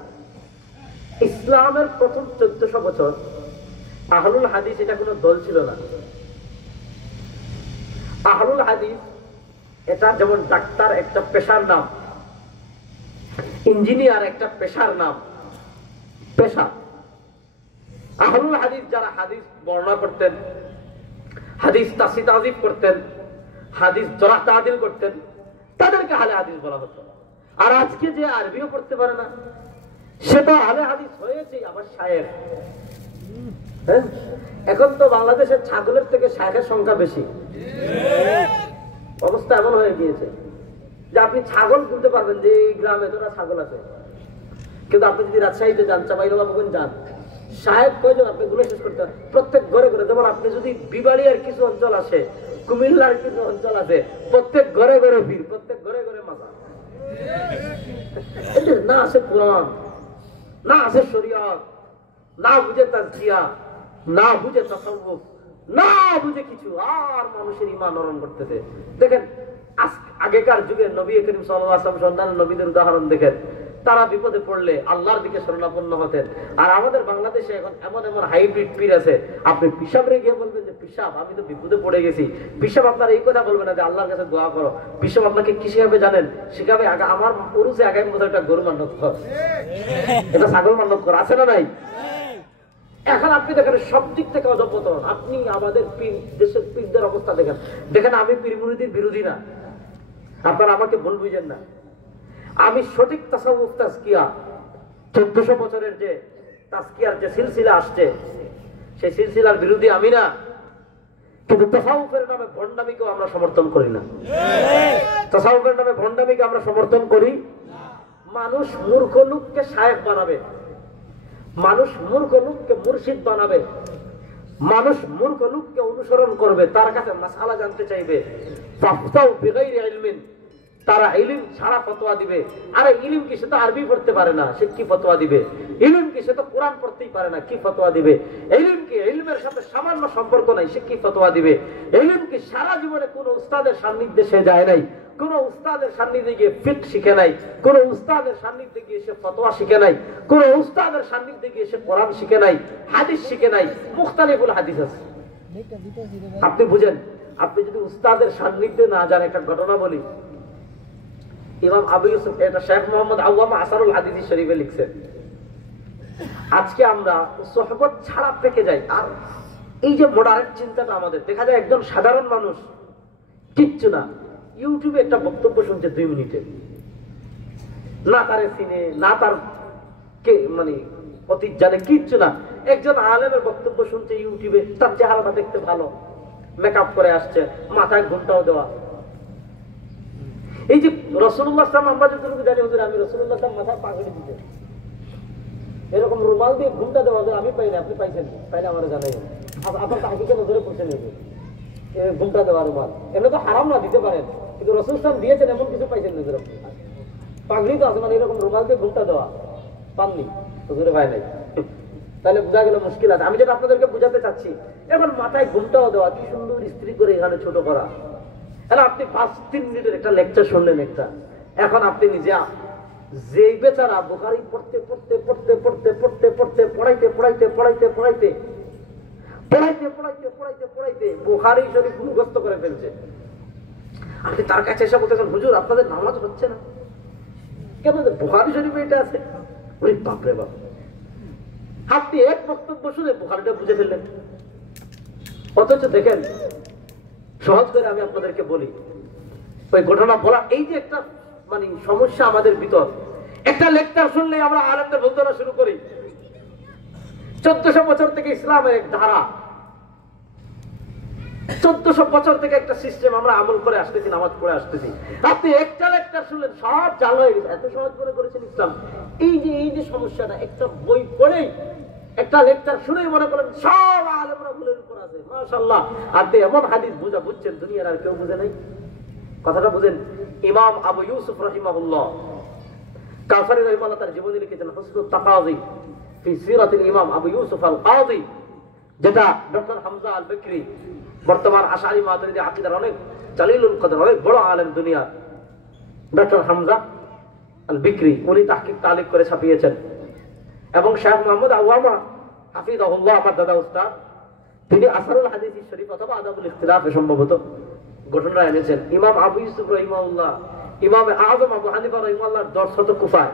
ইসলামের প্রথম 1400 বছর আহলুল হাদিস এটা কোনো দল ছিল না। আহলুল হাদিস এটা যেমন ডাক্তার একটা পেশার নাম, ইঞ্জিনিয়ার একটা পেশার নাম, পেশা। আহলুল হাদিস যারা হাদিস বর্ণনা করতেন, হাদিস তাফসীর তাযীফ করতেন, হাদিস জারহ তা'দিল করতেন, তাদেরকে আহলে হাদিস বলা হতো। আর আজকে যে আরবিও পড়তে পারে না, সে তো আহলে হাদিস হয়েছে আবার শায়েখ। হ্যাঁ, এখন তো বাংলাদেশের ছাগলের থেকে শায়েখের সংখ্যা বেশি। অবস্থা এমন হয়ে গিয়েছে যে আপনি ছাগল বলতে পারবেন যে এই গ্রামে তোরা ছাগল আছে, কিন্তু আপনি যদি রাজশাহীতে যান, চাঁপাইনবাবগঞ্জ যান, শায়েখ কয়জন আপনি গুলো শেষ করতে পারেন প্রত্যেক ঘরে ঘরে। যেমন আপনি যদি বিবাড়িয়ার কিছু অঞ্চল আছে, কুমিল্লার কিছু অঞ্চল আছে, প্রত্যেক ঘরে ঘরে ভিড়, প্রত্যেক ঘরে ঘরে মাজার। না আছে কোরআন, না আছে শরীয়ত, না বুঝে তাজকিয়া, না বুঝে তাসাউফ, না বুঝে কিছু, আর মানুষের ঈমান নরম করতেছে। দেখেন আগেকার যুগে নবী করিম সাল্লাল্লাহু আলাইহি ওয়াসাল্লাম সন্তান নবীদের উদাহরণ দেখেন, তারা বিপদে পড়লে আল্লাহর দিকে শরণাপন্ন হতেন। আর আমাদের বাংলাদেশে এখন এমন এমন হাইব্রিড পীর আছে, আপনি পিসাবরে গিয়ে বলবেন যে পিসাব আমি তো বিপদে পড়ে গেছি, পিসাব আপনার এই কথা বলবে না যে আল্লাহর কাছে দোয়া করো। পিসাব আপনাকে কি শিখাবে জানেন? শিখাবে আমার পুরুষে আগামী বছর একটা গরু মান্নত কর, এটা ছাগল মান্নত কর। আছে না নাই? এখন আপনি দেখেন সব দিক থেকে অধঃপতন। আপনি আমাদের পীর, দেশের পীরদের অবস্থা দেখেন। দেখেন আমি পীর মুরিদির বিরোধী না, আপনারা আমাকে ভুল বুঝেন না। আমি সঠিক তাসাউফ তাজকিয়া 1400 বছরের যে তাজকিয়ার যে সিলসিলা আসছে, সেই সিলসিলার বিরোধী আমি না, কিন্তু তাসাউফের নামে ভণ্ডামিকেও আমরা সমর্থন করি না। তাসাউফের নামে ভণ্ডামিকে আমরা সমর্থন করি। মানুষ মূর্খ লোককে শায়েখ বানাবে, মানুষ মূর্খ লোককে মুর্শিদ বানাবে, মানুষ মূর্খ লোককে অনুসরণ করবে, তার কাছে মাসালা জানতে চাইবে। ফাফতাউ বিগাইরি ইলমিন, তারা ইলম ছাড়া ফতোয়া দিবে। আরে ইলম কি? সে তো আরবি পড়তে পারে না, সে কি ফতোয়া দিবে? ইলম কি? সে তো কোরআন পড়তেই পারে না, কি ফতোয়া দিবে? ইলম কি? ইলমের সাথে সামান্য সম্পর্ক নাই, সে কি ফতোয়া দিবে? ইলম কি? সারা জীবনে কোন উস্তাদের সান্নিধ্যে সে যায় নাই, কোন উস্তাদের সান্নিধ্যে গিয়ে ফিকহ শিখে নাই, কোন উস্তাদের সান্নিধ্যে গিয়ে সে ফতোয়া শিখে নাই, কোন উস্তাদের সান্নিধ্যে গিয়ে সে কোরআন শিখে নাই, হাদিস শিখে নাই। মুখতালিফুল হাদিস আছে, আপনি বুঝেন। আপনি যদি উস্তাদের সান্নিধ্যে না যান, একটা ঘটনা বলি। ইমাম আবু ইউসুফ, এটা শেখ মোহাম্মদ আওয়ামা আসারুল হাদিস শরীফে লিখছেন, আজকে আমরা সোহবত ছাড়া পেকে যাই। আর এই যে মডার্ন চিন্তাটা আমাদের, দেখা যায় একজন সাধারণ মানুষ কিচ্ছু না, ইউটিউবে একটা বক্তব্য শুনছে 2 মিনিটে, না তারে চিনে, না তার কে মানে অতীত জানে, কিচ্ছু না। একজন আলেমের বক্তব্য শুনছে ইউটিউবে, তার চেহারাটা দেখতে ভালো, মেকআপ করে আসছে, মাথায় ঘুমটাও দেওয়া। এই যে রাসূলুল্লাহ সাল্লাল্লাহু আলাইহি ওয়াসাল্লাম, আমরা যতটুকু জানি হুজুর, আমি রাসূলুল্লাহ সাল্লাল্লাহু আলাইহি ওয়াসাল্লাম মাথায় পাগড়ি দিতেন, এরকম রুমাল দিয়ে ঘুমটা দেওয়া, আমি পাই না, আপনি পাইছেন? পাইলে আমারে জানাই। আপনার তাহকিকে নজরে পড়ছে নেবে ঘুমটা দেওয়ার রুমাল এমনি তো হারাম না দিতে পারেন, কিন্তু রাসূল সাল্লাল্লাহু আলাইহি ওয়াসাল্লাম দিয়েছেন এমন কিছু পাইছেন নজরে পাগড়ি তো আছে, মানে এরকম রুমাল দিয়ে ঘুমটা দেওয়া পাননি হুজুরে ভাই নাই। তাহলে বোঝা গেল মুশকিল আছে। আমি যেটা আপনাদেরকে বুঝাতে চাচ্ছি, এখন মাথায় ঘুমটাও দেওয়া, কি সুন্দর ইস্ত্রি করে এখানে ছোট করা। তাহলে আপনি 5-3 মিনিটের একটা লেকচার শুনলেন একটা, এখন আপনি নিজে যেই বেচারা বুখারী পড়তে পড়তে পড়তে পড়তে পড়তে পড়তে পড়াইতে পড়াইতে পড়াইতে পড়াইতে পড়াইতে পড়াইতে পড়াইতে পড়াইতে বুখারী শরীফ মুখস্থ করে ফেলছে, আপনি তার কাছে এসে বলতেছেন হুজুর আপনাদের নামাজ হচ্ছে না কেন? বুখারী শরীফে এটা আছে। ওরে বাপরে বাপ, আপনি এক বক্তব্য শুনে বুখারীটা বুঝে ফেললেন। অথচ দেখেন, সহজ করে আমি আপনাদেরকে বলি, ওই ঘটনা বলা, এই যে একটা মানে সমস্যা আমাদের ভিতর, একটা লেকচার শুনলে আমরা আলেমদের বলতে শুরু করি 1400 বছর থেকে ইসলামের এক ধারা, 1400 বছর থেকে একটা সিস্টেম আমরা আমল করে আসতেছি, নামাজ পড়ে আসতেছি। আপনি একটা লেকচার শুনলেন সব জাল হয়ে গেছে, এত সহজ করে করেছেন ইসলাম। এই যে সমস্যাটা, একটা বই পড়েই একটা লেকচার শুনেই মনে করেন সব আলেমরা ভুলের উপর আছে, মাশাআল্লাহ। আপনি এমন হাদিস বুঝছেন দুনিয়ার আর কেউ বুঝে নাই। কথাটা বুঝেন। ইমাম আবু ইউসুফ রাহিমাহুল্লাহ কাসারি রাহিমাহুল্লাহ তার জীবনী লিখেছেন হুসনুত তাকাজি ফি সিরাতিল ইমাম আবু ইউসুফ আল কাযী, যেটা ডক্টর হামজা আল বিকরি, বর্তমান আশআরী মাতুরিদি আকীদার অনেক জালিলুল কদর, অনেক বড় আলেম দুনিয়া, ডক্টর হামজা আল বিকরি, উনি তাহকিক তালিক করে ছাপিয়েছেন। এবং শেখ মুহাম্মদ আওয়ামা হাফিজাহুল্লাহ, আমার দাদা উস্তাদ, তিনি আসারুল হাদিস শরীফ অথবা আদাবুল ইখতিলাফে সম্ভবত ঘটনা এনেছেন। ইমাম আবু ইউসুফ রাহিমাহুল্লাহ, ইমাম আযম আবু হানিফা রাহিমাহুল্লাহর দরস হতো কুফায়।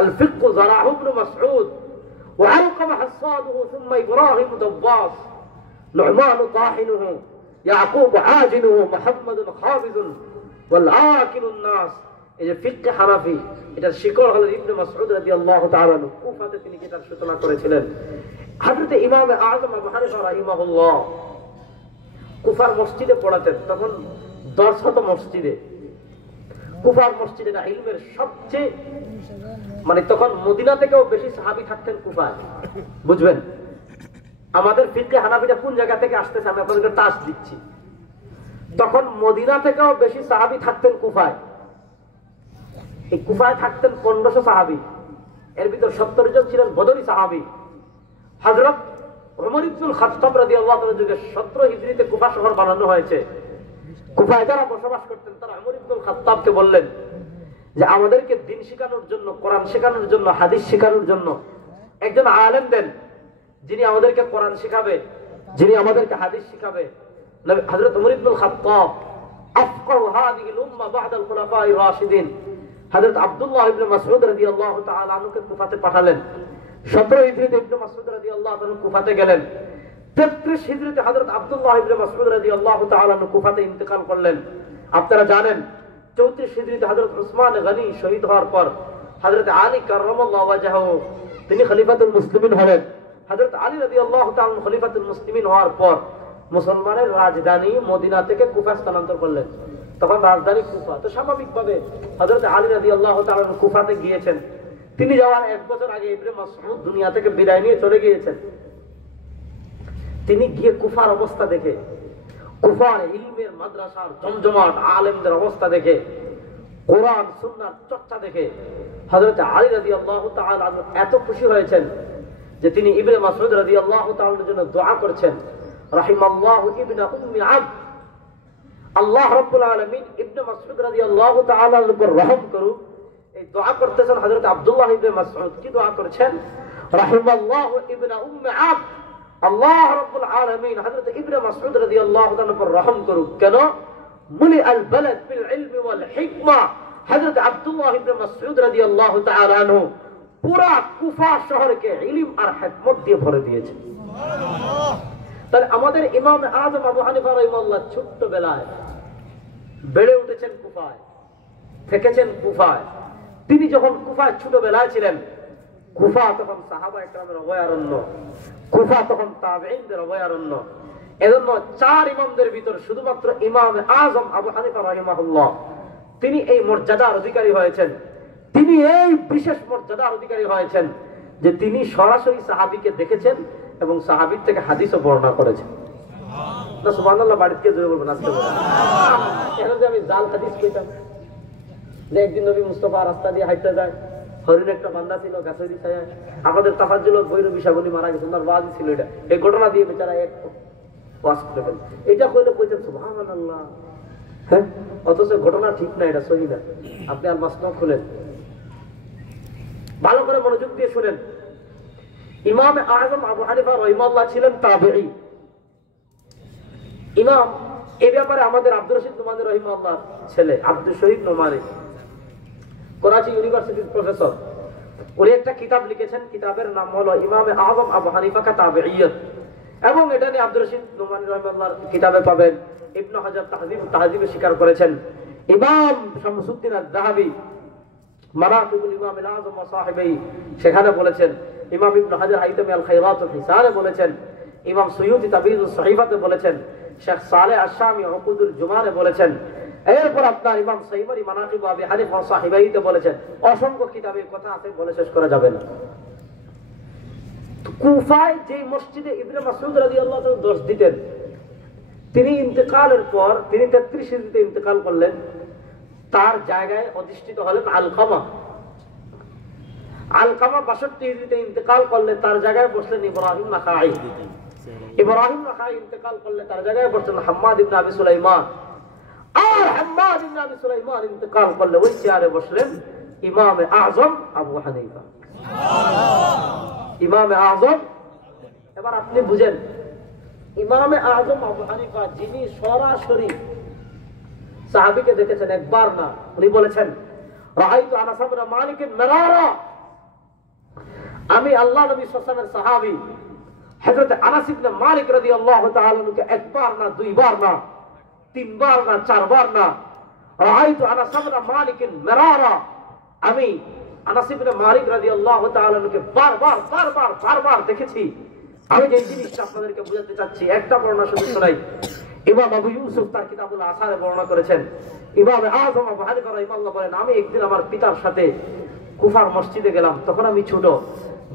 আল ফিকহু যারাহু ইবনে মাসউদ ওয়া আলকামা হাসাদুহু সুম্মা ইব্রাহিম দাওয়াস নু'মান তাহিনুহু ইয়াকুব আজিনুহু মুহাম্মাদুন খাবিজুন ওয়াল আকিলুন নাস। এই যে ফিকহ হানাফি, এটা শিকড় হলো ইবনে মাসউদ রাদিয়াল্লাহু তাআলা আনহু, কুফাতে তিনি এটার সূচনা করেছিলেন। হযরত ইমাম আযম আবু হানিফা রাহিমাহুল্লাহ কুফার মসজিদে পড়াতেন, তখন দর্শ হতো মসজিদে, কুফার মসজিদে না, ইলমের সবচেয়ে মানে তখন মদিনা থেকেও বেশি সাহাবী থাকতেন কুফায়। বুঝবেন আমাদের ফিকহে হানাফিটা কোন জায়গা থেকে আসতেছে, আমি আপনাদেরকে টাচ দিচ্ছি। তখন মদিনা থেকেও বেশি সাহাবী থাকতেন কুফায়। এই কুফায় থাকতেন 1500 সাহাবী, এর ভিতর 70 জন ছিলেন বদরি সাহাবী। হযরত ওমর ইবনুল খাত্তাব রাদিয়াল্লাহু তাআলা যুগে 17 হিজরিতে কুফা শহর বানানো হয়েছে। কুফায় যারা বসবাস করতেন তারা ওমর ইবনুল খাত্তাবকে বললেন যে আমাদেরকে দ্বীন শেখানোর জন্য, কোরআন শেখানোর জন্য, হাদিস শেখানোর জন্য একজন আলেম দেন, যিনি আমাদেরকে কোরআন শেখাবে, যিনি আমাদেরকে হাদিস শেখাবে। হযরত ওমর ইবনুল খাত্তাব আফকাহু হাযিহিল উম্মাহ বা'দাল খুলাফায়ে রাশিদিন, হযরত আব্দুল্লাহ ইবনে মাসউদ রাদিয়াল্লাহু তাআলা আনহুকে কুফাতে পাঠালেন। 17 হিজরিতে ইবনে মাসউদ রাদিয়াল্লাহু তাআলা কুফাতে গেলেন। 33 হিজরিতে হযরত আব্দুল্লাহ ইবনে মাসউদ রাদিয়াল্লাহু তাআলা আনহু কুফাতে ইন্তেকাল করলেন। আপনারা জানেন 34 হিজরিতে হযরত উসমান গনি শহীদ হওয়ার পর হযরত আলী কাররামাল্লাহু ওয়াজহাহু তিনি খলিফাতুল মুসলিমিন হলেন। হযরত আলী রাদিয়াল্লাহু তাআলা খলিফাতুল মুসলিমিন হওয়ার পর মুসলমানের রাজধানী মদিনা থেকে কুফা স্থানান্তর করলেন। তখন রাজধানী কুফা, তো স্বাভাবিকভাবে হযরত আলী রাদিয়াল্লাহু তাআলা কুফাতে গিয়েছেন। তিনি যাওয়ার 1 বছর আগে ইবনে মাসউদ দুনিয়া থেকে বিদায় নিয়ে চলে গিয়েছেন। তিনি গিয়ে কুফার অবস্থা দেখে, কুফার ইলমের মাদ্রাসার জমজমাট, আলেমদের অবস্থা দেখে, কোরআন সুন্নাহর চর্চা দেখে হযরত আলী রাদিয়াল্লাহু তাআলা এত খুশি হয়েছেন যে তিনি ইবনে মাসউদ রাদিয়াল্লাহু তাআলার জন্য দোয়া করছেন, রাহিমাল্লাহু ইবনে উম্মি আবদ, আল্লাহ রাব্বুল আলামিন ইবনে মাসউদ রাদিয়াল্লাহু তাআলার উপর রহম করুক। এই দোয়া করতেছেন হযরত আব্দুল্লাহ ইবনে মাসউদ। কি দোয়া করেছেন? রাহিমাল্লাহু ইবনে উম্মি আবদ, আল্লাহ রাব্বুল আলামিন হযরত ইবনে মাসউদ রাদিয়াল্লাহু তাআলার উপর রহম করুক। কেন? মুলি আল বালাদ বিল ইলমি ওয়াল হিকমা, হযরত আব্দুল্লাহ ইবনে মাসউদ রাদিয়াল্লাহু তাআলা আনহু পুরা কুফা শহরকে ইলম আর হিকমত দিয়ে ভরে দিয়েছেন। সুবহানাল্লাহ। তাহলে আমাদের ইমাম আযম আবু হানিফা রাহিমাহুল্লাহ ছোট্ট বেলায় বেড়ে উঠেছেন কুফায়, থেকেছেন কুফায়। তিনি যখন কুফায় ছোট বেলায় ছিলেন, কুফা তখন সাহাবায়ে কেরামের অভয়ারণ্য, কুফা তখন তাবেঈনদের অভয়ারণ্য। এজন্য 4 ইমামদের ভিতর শুধুমাত্র ইমাম আযম আবু হানিফা রাহিমাহুল্লাহ তিনি এই মর্যাদার অধিকারী হয়েছেন। তিনি এই বিশেষ মর্যাদার অধিকারী হয়েছেন যে তিনি সরাসরি সাহাবীকে দেখেছেন এবং সাহাবীর থেকে হাদিসও বর্ণনা করেছেন। না সুবহানাল্লাহ, বাড়িতে জোরে বলবেন আজকে কেন যে আমি জাল হাদিস কইতাম যে একদিন নবী মুস্তাফা রাস্তা দিয়ে হাঁটতে যায়, হরিণ একটা বান্দা ছিল গাছের ছায়ায়, আমাদের তাফাজ্জুল বৈরবী সাবনী মারা গেছে, ওনার ওয়াজ ছিল এটা, এই ঘটনা দিয়ে বেচারা এক ওয়াজ করে ফেলে। এটা কইলে কইতেন সুবহানাল্লাহ, হ্যাঁ, অথচ ঘটনা ঠিক না, এটা সহি না। আপনি আর মাসনা খুলেন, ভালো করে মনোযোগ দিয়ে শুনেন। ইমাম আযম আবু হানিফা রাহিমাহুল্লাহ ছিলেন তাবেঈ ইমাম। এই ব্যাপারে আমাদের আব্দুর রশিদ নোমানী রাহিমাহুল্লাহ ছেলে আব্দুল শহীদ নোমানী করাচি ইউনিভার্সিটির প্রফেসর, উনি একটা কিতাব লিখেছেন, কিতাবের নাম হলো ইমাম আযম আবু হানিফা কা তাবেঈয়্যত, এবং এটা নিয়ে আব্দুর রশিদ নোমানী রাহিমাহুল্লাহর কিতাবে পাবেন। ইবনে হাজার তাহযিবে স্বীকার করেছেন। ইমাম শামসুদ্দিন আয-যাহাবী মারাকিবুল ইমাম আল-আযম ওয়া সাহিবাই সেখানে বলেছেন, ইমাম ইবনে হাজার হাইতামি আল খায়রাত ওয়াল হিসানে বলেছেন, ইমাম সুয়ুতি তাবিয়ুস সহিফাতে বলেছেন, শেখ সালেহ আশ-শামি উকুদুল জুমানে বলেছেন, এরপর আপনার ইমাম সাইমারি মানাকিব আবি হানিফা ওয়া সাহিবাইতে বলেছেন। অসংখ্য কিতাবে কথা আছে, বলে শেষ করা যাবে না। কুফায় যে মসজিদে ইবনে মাসউদ রাদিয়াল্লাহু তাআলা দর্শ দিতেন, তিনি ইন্তেকালের পর তিনি 33 হিজরিতে ইন্তেকাল করলেন, তার জায়গায় অধিষ্ঠিত হলেন আলকামা। আলকামা 62 হিজরিতে ইন্তেকাল করলে তার জায়গায় বসলেন ইব্রাহিম নাখাঈ। ইব্রাহিম নাখাঈ ইন্তেকাল করলে তার জায়গায় বসলেন হাম্মাদ ইবনে আবি সুলাইমান। আর হাম্মাদ ইবনে আবি সুলাইমান ইন্তেকাল করলে ওই চেয়ারে বসলেন ইমাম আযম আবু হানিফা। ইমাম আযম, এবার আপনি বুঝেন, ইমাম আযম আবু হানিফা যিনি সরাসরি সাহাবীকে দেখেছেন, একবার না, উনি বলেছেন রাআইতু আনাস ইবনে মালিক মিরারা, আমি আল্লাহ নবী সাল্লাল্লাহু আলাইহি ওয়াসাল্লামের সাহাবী হযরত আনাস ইবনে মালিক রাদিয়াল্লাহু তাআলা আনহুকে একবার না, দুইবার না, তিনবার না, চারবার না, রাআইতু আনাস ইবনে মালিক মিরারা, আমি আনাস ইবনে মালিক রাদিয়াল্লাহু তাআলা আনহুকে বারবার দেখেছি। আমি যে জিনিসটা আপনাদেরকে বোঝাতে চাচ্ছি, একটা বর্ণনা শুধু শোনাই। ইমাম আবু ইউসুফ তার কিতাবুল আসারে বর্ণনা করেছেন, ইমাম আযম আবু হানিফা রাহিমাহুল্লাহ বলেন, আমি একদিন আমার পিতার সাথে কুফার মসজিদে গেলাম, তখন আমি ছোট,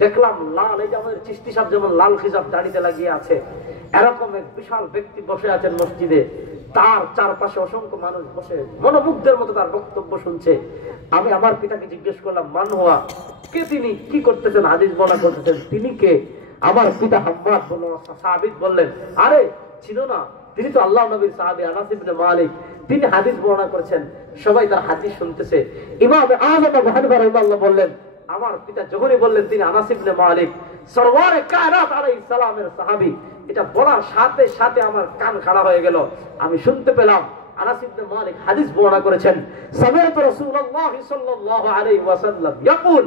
দেখলাম লাল, এই যে আমাদের চিশতি সাহেব যেমন লাল খিজাব দাড়িতে লাগিয়ে আছে, এরকম এক বিশাল ব্যক্তি বসে আছেন মসজিদে, তার চারপাশে অসংখ্য মানুষ বসে মনোমুগ্ধের মতো তার বক্তব্য শুনছে। আমি আমার পিতাকে জিজ্ঞেস করলাম, মান হুয়া, কে তিনি, কি করতেছেন, হাদিস বর্ণনা করতেছেন, তিনি কে? আমার পিতা হাম্মাদ সাহাবী বললেন, আরে চিনো না, তিনি তো আল্লাহ নবীর সাহাবী আনাস ইবনে মালিক, তিনি হাদিস বর্ণনা করেছেন, সবাই তার হাদিস শুনতেছে। ইমাম আযম আবু হানিফা রাহিমাহুল্লাহ বললেন, আমার পিতা যখনই বললেন তিনি আনাস ইবনে মালিক সরওয়ারে কায়নাত আলাইহিস সালামের সাহাবী, এটা বলার সাথে সাথে আমার কান খাড়া হয়ে গেল। আমি শুনতে পেলাম আনাস ইবনে মালিক হাদিস বর্ণনা করেছেন, সামিআতু রাসূলুল্লাহ সাল্লাল্লাহু আলাইহি ওয়াসাল্লাম ইয়াকুল,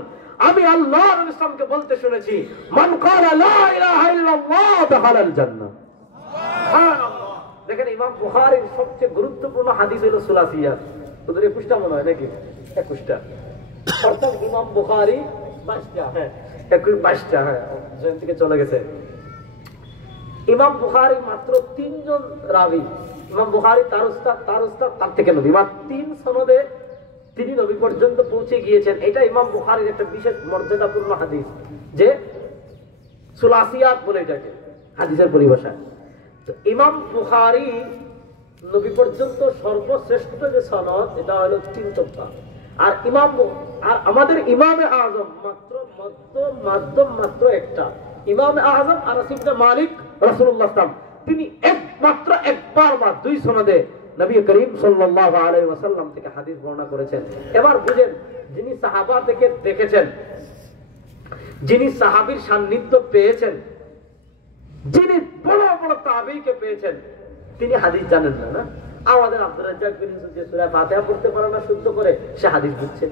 আমি আল্লাহর নবী সাল্লাল্লাহু বলতে শুনেছি, মান ক্বালা লা ইলাহা ইল্লাল্লাহ দাখালাল জান্নাহ। সুবহানাল্লাহ। দেখেন, ইমাম বুখারীর সবচেয়ে গুরুত্বপূর্ণ হাদিস হলো সুলাসিয়াত, ওদের 21টা মনে হয় নাকি, 21টা, অর্থাৎ ইমাম বুখারী 22টা, হ্যাঁ 22টা, হ্যাঁ জেন থেকে চলে গেছে। ইমাম বুখারী মাত্র 3 জন রাবী, ইমাম বুখারী তার উস্তাদ তার থেকে নবী, মাত্র 3 সনদে তিনি নবী পর্যন্ত পৌঁছে গিয়েছেন। এটা ইমাম বুখারীর একটা বিশেষ মর্যাদাপূর্ণ হাদিস, যে সুলাসিয়াত বলে এটাকে হাদিসের পরিভাষা। তো ইমাম বুখারী নবী পর্যন্ত সর্বশ্রেষ্ঠ যে সনদ, এটা হলো 3 তবকা। আর আমাদের ইমামে আযম মাত্র একটা, ইমামে আযম আনাস ইবনে মালিক রাসূলুল্লাহ সাল্লাল্লাহু আলাইহি ওয়াসাল্লাম, তিনি একমাত্র একবার বা 2 সনদে নবী করিম সাল্লাল্লাহু আলাইহি ওয়াসাল্লাম থেকে হাদিস বর্ণনা করেছেন। এবার বুঝেন, যিনি সাহাবা থেকে দেখেছেন, যিনি সাহাবীর সান্নিধ্য পেয়েছেন, যিনি বড় বড় তাবেঈকে পেয়েছেন, তিনি হাদিস জানেন না। না, আমাদের আব্দুর রাজ্জাক বিন ইউসুফ যে সূরা ফাতিহা পড়তে পারে না শুদ্ধ করে, সে হাদিস বুঝছে।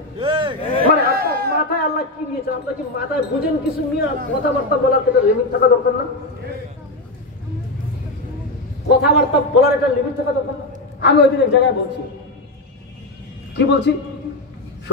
মানে আপনার মাথায় আল্লাহ কি দিয়েছে, আপনি কি মাথায় বুঝেন কিছু নিয়ে কথাবার্তা বলার একটা লিমিট থাকা দরকার না? কথাবার্তা বলার একটা লিমিট থাকা দরকার না? আমি ওই দিন এক জায়গায় বলছি, কি বলছি,